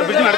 Bridge நடக்க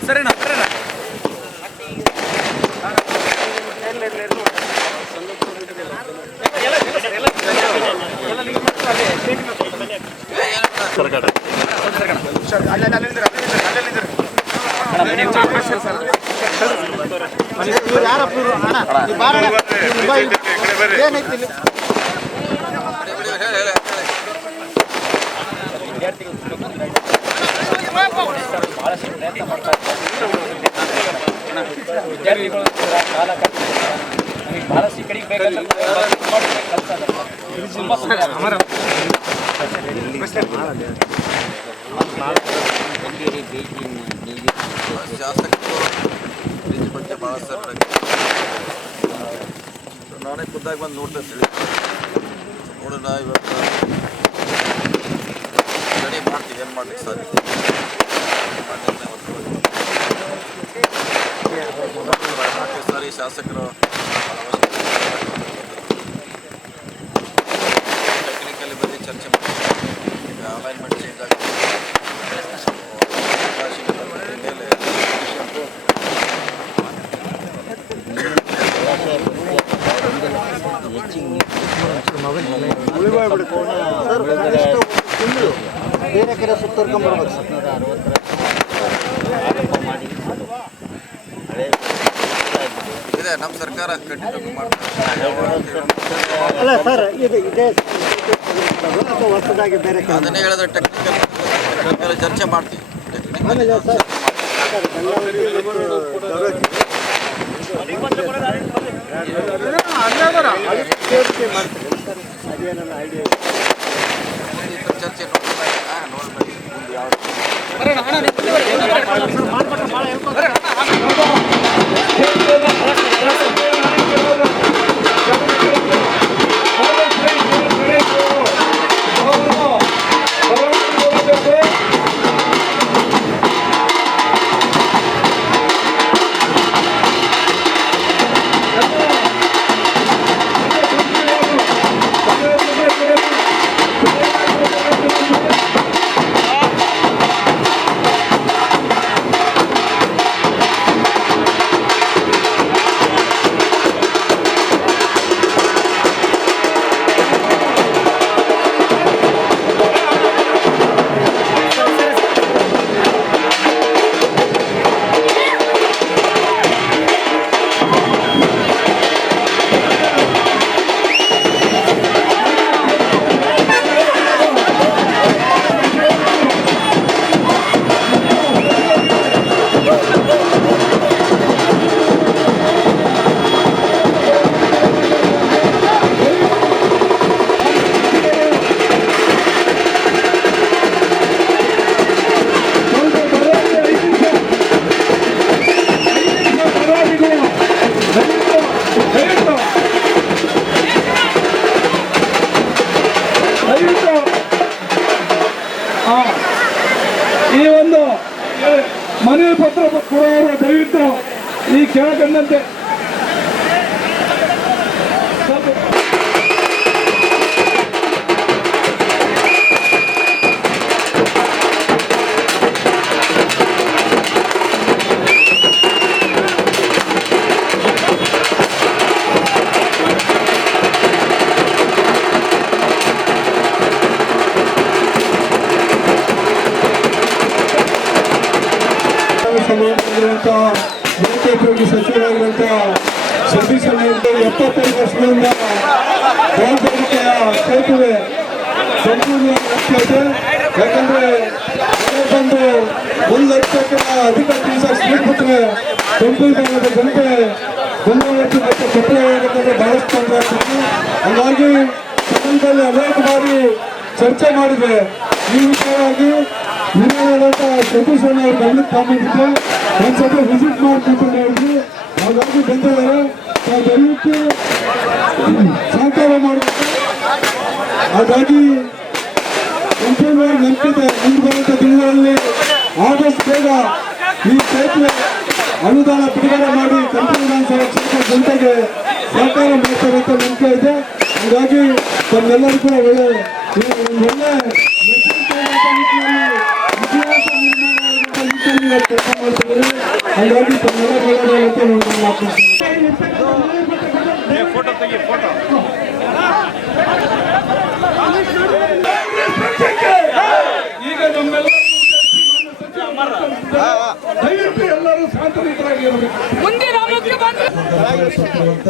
silent ಆಗಿ ಬಹಳಷ್ಟು ಈ ಕಡೆಗೆ ಬೇಕಂದ್ರೆ ಶಾಸಕರು ಬ್ರಿಡ್ಜ್ ಬಗ್ಗೆ ಭಾಳ ಸರ್ ನಾನೇ ಖುದ್ದಾಗಿ ಬಂದು ನೋಡ್ತಾ ತಿಳಿ ನೋಡೋಣ ಇವತ್ತು ಸ್ಟಡಿ ಮಾಡ್ತೀವಿ ಏನು ಮಾಡ್ಲಿಕ್ಕೆ ಸಾಧ್ಯ ಅದನ್ನ ಇವತ್ತು ನಾಲ್ಕು ಸಾರಿ ಶಾಸಕರು ಟೆಕ್ನಿಕಲಿ ಬಂದು ಚರ್ಚೆ ಮಾಡ್ತೀವಿ ಈಗ ಅಲೈನ್ಮೆಂಟ್ ಚೇಂಜ್ ಆಗುತ್ತೆ ಮೇಲೆ ಬೇರೆ ಕಡೆ ಸುತ್ತರ್ಕೊಂಡ್ಬರ್ಬೇಕು ಸರ್ ಇದೆ ನಮ್ಮ ಸರ್ಕಾರ ಮಾಡ್ತಾರೆ ಅಲ್ಲ ಸರ್ ಇದು ಇದೇ ಅಥವಾ ಹೊಸದಾಗಿ ಬೇರೆ ಅದನ್ನೇ ಹೇಳಿದ್ರೆ ಟೆಕ್ನಿಕಲ್ ಟೆಕ್ನಿಕಲ್ ಚರ್ಚೆ ಮಾಡ್ತೀವಿ ಆಮೇಲೆ ಸರ್ ಸರ್ ಮಾಡ್ತೀರಿ ಐಡಿಯಾ ಚರ್ಚೆ ನೋಡ್ಬೇಕು ನೋಡ್ಬೇಕು ಮುಂದೆ ಯಾವ 했는데 ಸೇತುವೆ ಸಂಪೂರ್ಣ ಯಾಕಂದ್ರೆ ಒಂದು ಲಕ್ಷಕ್ಕಿಂತ ಅಧಿಕ ದಿವಸ ಕೆಂಪು ಭಾಗದ ಜನತೆ ಒಂದು ಲಕ್ಷ ಕಪ್ಪಳೆ ಆಗಬೇಕಂದ್ರೆ ಬಹಳಷ್ಟು ತೊಂದರೆ ಆಗ್ತಿತ್ತು ಅನೇಕ ಬಾರಿ ಚರ್ಚೆ ಮಾಡಿದೆ ಈ ವಿಷಯವಾಗಿ ನಿನ್ನೆಯಾದಂಥ ಸತೀಶ್ ಅವ್ರ ಗಮನಕ್ಕೆ ತಗೊಂಡಿದ್ದೆ ಒಂದ್ಸತಿ ವಿಸಿಟ್ ಮಾಡ್ಕೊಂಡು ಹೇಳಿದ್ರು. ಹಾಗಾಗಿ ಬಂದಿದ್ದಾರೆ. ದಯವಿಟ್ಟು ಸಹಕಾರ ಮಾಡಬೇಕು ಹಾಗಾಗಿ ನಂಬಿದೆ ಮುಂದೆ ಬರುವಂಥ ದಿನಗಳಲ್ಲಿ ಆದಷ್ಟು ಬೇಗ ಈ ಸೇತುವೆ ಅನುದಾನ ಬಿಡುಗಡೆ ಮಾಡಿ ಕಂಪನಿ ವಿಧಾನಸಭಾ ಕ್ಷೇತ್ರ ಜನತೆಗೆ ಸಹಕಾರ ಮಾಡ್ತಾರೆ ಅಂತ ನಂಬಿಕೆ ಇದೆ. ಹಾಗಾಗಿ ತಮ್ಮೆಲ್ಲರೂ ಕೂಡ ಒಳ್ಳೆ ಒಳ್ಳೆ ಇತಿಹಾಸ ನಿರ್ಮಾಣ ನಾವು ಕೆಲಸ ಮಾಡ್ತಿದ್ದೀವಿ ಹಾಗಾಗಿ ತಮ್ಮೆಲ್ಲರೂ ಒಳ್ಳೆಯದಾಗಲಿ ಅಂತ ನಾನು ಮಾತನಾಡ್ತೀನಿ ಅಂತ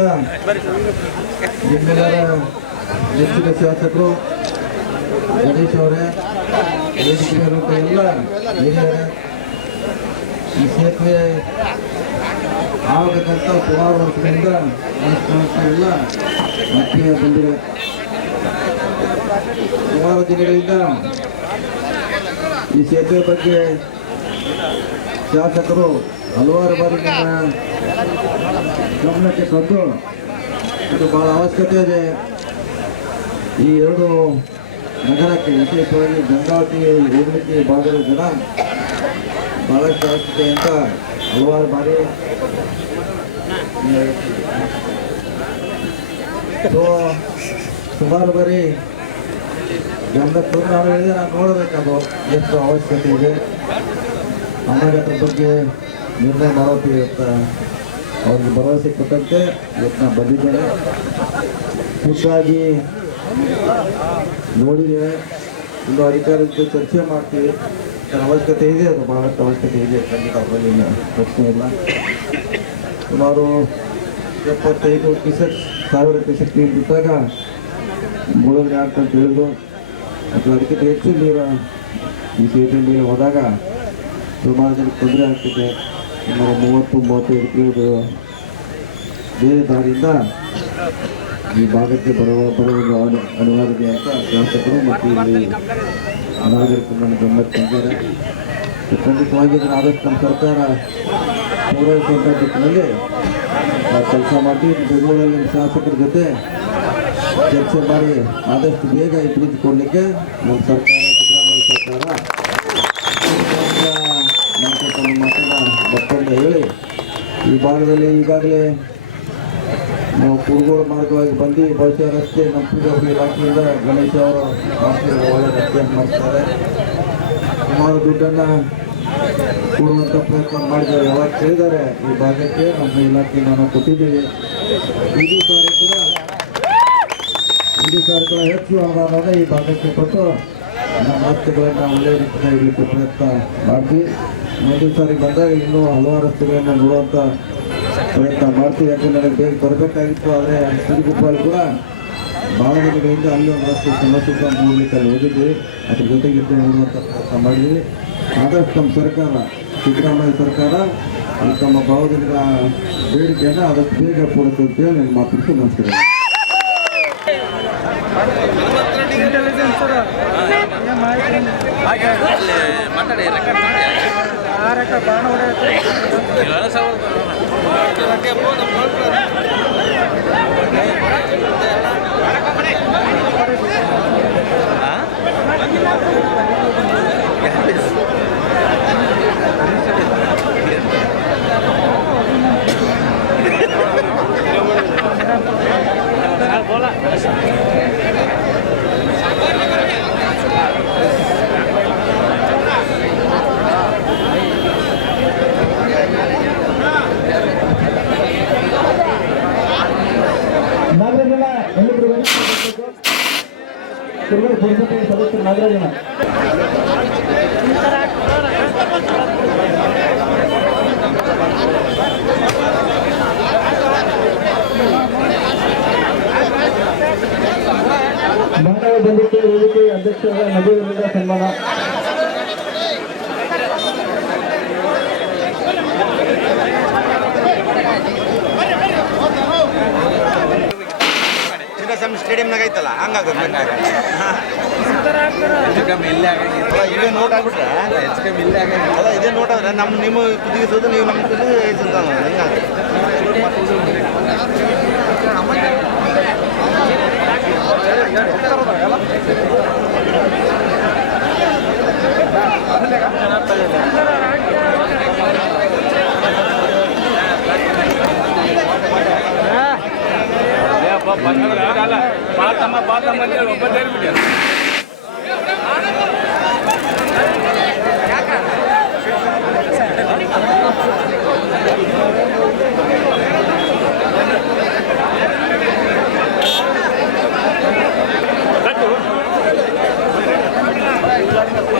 ನಿಮ್ಮೆಲ್ಲರ ನೆಚ್ಚಿನ ಶಾಸಕರು ಗಣೇಶ್ ಅವರೇ ಎಲ್ಲ ಹಿರಿಯರೇ ಈ ಸೇತುವೆ ಆಗಬೇಕಂತ ಸುಮಾರು ವರ್ಷದಿಂದ ಎಲ್ಲ ಮಟ್ಟಿಗೆ ಬಂದಿದೆ ಸುಮಾರು ದಿನಗಳಿಂದ ಈ ಸೇತುವೆ ಬಗ್ಗೆ ಶಾಸಕರು ಹಲವಾರು ಬಾರಿ ನನ್ನ ಗಮನಕ್ಕೆ ತಂದು ಇದು ಬಹಳ ಅವಶ್ಯಕತೆ ಇದೆ. ಈ ಎರಡು ನಗರಕ್ಕೆ ವಿಶೇಷವಾಗಿ ಗಂಗಾವತಿ ಹೋಗ್ಲಿಕ್ಕೆ ಭಾಗದ ಜನ ಬಹಳಷ್ಟು ಅವಶ್ಯಕತೆ ಅಂತ ಹಲವಾರು ಬಾರಿ ಸೊ ಸುಮಾರು ಬಾರಿ ಗಮನಕ್ಕೆ ತಂದು ನಾನು ಹೇಳಿದೆ ನಾನು ನೋಡಬೇಕದು ಎಷ್ಟು ಅವಶ್ಯಕತೆ ಇದೆ. ಅನಾಗತ ಬಗ್ಗೆ ನಿರ್ಣಯ ಮಾಡೋದು ಅಂತ ಅವ್ರಿಗೆ ಭರವಸೆ ಕೊಟ್ಟಂತೆ ಇವತ್ತು ನಾನು ಬಂದಿದ್ದೇನೆ. ಖುದ್ದಾಗಿ ನೋಡಿದ್ದೇವೆ ಇನ್ನು ಅಧಿಕಾರಿಗಳ ಜೊತೆ ಚರ್ಚೆ ಮಾಡ್ತೀವಿ. ಅವಶ್ಯಕತೆ ಇದೆ, ಅದು ಭಾಳಷ್ಟು ಅವಶ್ಯಕತೆ ಇದೆ. ಖಂಡಿತ ಅದರಲ್ಲಿ ಪ್ರಶ್ನೆ ಇಲ್ಲ. ಸುಮಾರು ಎಪ್ಪತ್ತೈದು ಕ್ಯೂಸೆಕ್ ಸಾವಿರ ಕ್ಯೂಸೆಕ್ ನೀರು ಬಿಟ್ಟಾಗ ಮುಳುಗಡೆ ಅಂತ ಹೇಳಿದ್ರು. ಮತ್ತು ಅದಕ್ಕಿಂತ ಹೆಚ್ಚು ನೀರು ಈ ಸೇತುವೆ ಮೇಲೆ ಹೋದಾಗ ಸುಮಾರು ಜನಕ್ಕೆ ತೊಂದರೆ ಆಗ್ತಿದೆ. ಸುಮಾರು ಮೂವತ್ತು ಮೂವತ್ತೈದು ಕಿಲೋಮೀಟರ್ ಬೇರೆ ದಾರಿಯಿಂದ ಈ ಭಾಗಕ್ಕೆ ಬರುವ ಬರುವ ಅನಿ- ಅನಿವಾರ್ಯ ಅಂತ ಶಾಸಕರು ಮತ್ತು ಇಲ್ಲಿ ನಾಗರಿಕರನ್ನು ತಂದಿದ್ದಾರೆ ಖಂಡಿತವಾಗಿ ಇದನ್ನು ಆದಷ್ಟು ನಮ್ಮ ಸರ್ಕಾರ ಪೂರೈಸುವಂಥ ದಿಕ್ಕಿನಲ್ಲಿ ಕೆಲಸ ಮಾಡಿ ಬೆಂಗಳೂರಲ್ಲಿ ಶಾಸಕರ ಜೊತೆ ಚರ್ಚೆ ಮಾಡಿ ಆದಷ್ಟು ಬೇಗ ಈ ನಮ್ಮ ಸರ್ಕಾರ, ಸಿದ್ದರಾಮಯ್ಯ ಸರ್ಕಾರ ನಮ್ಮ ಮಾತನ್ನ ಮತ್ತೊಮ್ಮೆ ಹೇಳಿ ಈ ಭಾಗದಲ್ಲಿ ಈಗಾಗಲೇ ನಾವು ಕುರುಗೋಡು ಮಾರ್ಗವಾಗಿ ಬಂದು ಬಹುಶಃ ರಸ್ತೆ ನಮ್ಮ ಪೂಜಾರಿ ಇಲಾಖೆಯಿಂದ ಗಣೇಶ ಅವರ ಒಳ್ಳೆ ರಸ್ತೆ ಮಾಡ್ತಾರೆ ಸುಮಾರು ದುಡ್ಡನ್ನು ಕೊಡುವಂಥ ಪ್ರಯತ್ನ ಮಾಡಿದ್ದಾರೆ. ಯಾವಾಗ ಕೇಳಿದ್ದಾರೆ ಈ ಭಾಗಕ್ಕೆ ನಮ್ಮ ಇಲಾಖೆ ನಾನು ಕೊಟ್ಟಿದ್ದೀವಿ. ಇದು ಸಾರಿ ಕೂಡ, ಇದು ಸಾರಿ ಕೂಡ ಹೆಚ್ಚು ಅನುದಾನವನ್ನು ಈ ಭಾಗಕ್ಕೆ ಕೊಟ್ಟು ನಮ್ಮ ರಸ್ತೆಗಳನ್ನು ಒಳ್ಳೆಯ ರೀತಿಯಿಂದ ಇಡಲಿಕ್ಕೆ ಪ್ರಯತ್ನ ಮಾಡ್ತೀವಿ. ಮುಂದಿನ ಸಾರಿ ಬಂದಾಗ ಇನ್ನೂ ಹಲವಾರು ರಸ್ತೆಗಳನ್ನು ನೋಡುವಂಥ ಪ್ರಯತ್ನ ಮಾಡ್ತೀವಿ. ಯಾಕಂದರೆ ನನಗೆ ಬೇಗ ಬರಬೇಕಾಗಿತ್ತು. ಆದರೆ ಸಿರಿಗುಪ್ಪಲ್ಲಿ ಕೂಡ ಭಾಳ ದಿನಗಳಿಂದ ಅಲ್ಲಿ ಒಂದು ರಸ್ತೆ ಸಮಸ್ಯೆ ಮೂವೀಕಲ್ಲಿ ಹೋಗಿದ್ವಿ. ಅದ್ರ ಜೊತೆಗಿದ್ದು ನೋಡುವಂಥ ಪ್ರಯತ್ನ ಮಾಡಿದ್ವಿ. ಆದಷ್ಟು ನಮ್ಮ ಸರ್ಕಾರ ಸಿದ್ದರಾಮಯ್ಯ ಸರ್ಕಾರ ತಮ್ಮ ಭಾವದಿಂದ ಬೇಡಿಕೆಯನ್ನು ಆದಷ್ಟು ಬೇಗ ಕೊಡುತ್ತೆ ಅಂತೇಳಿ ನನ್ನ ಮಾತಾಡ್ತು ನಮಸ್ಕಾರ ಮಾತಾಡಿ Gracias. ವೇದಿಕೆ ಅಧ್ಯಕ್ಷರಾದ ನದಿಯವರಿಂದ ಸನ್ಮಾನ. ಚಿನ್ನಸ್ವಾಮಿ ಸ್ಟೇಡಿಯಂನಾಗ ಐತಲ್ಲ ಹಂಗಾಗುತ್ತೆ ಇದೇ ನೋಟ್ ಆಗ್ಬಿಟ್ರೆ? ಅಲ್ಲ ಇದೇ ನೋಟ್ ಆದ್ರೆ ನಮ್ಮ ನಿಮ್ಮ ಕುದಿಗಿಸೋದು ನೀವು ನಮ್ಮ ಕುದಿಗೆ ಹಿಂಗಾಗುತ್ತೆ பார்த்தம்மா பார்த்தம்மா ரொம்ப தெரிவிட்டேன் Thank you. どうも。